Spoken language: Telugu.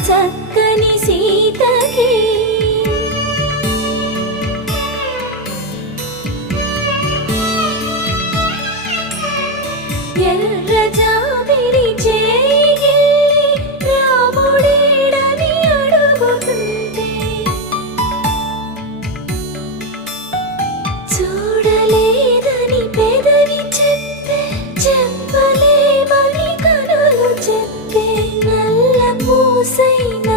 చక్కని సీతకి ఎర్ర జాబిలి చేయి రాముడేడని అడుగుతుంటే చూడలేదని పెదవి చెప్పే చెప్పలేమని కనులు చెప్పే నల్ల పూసైన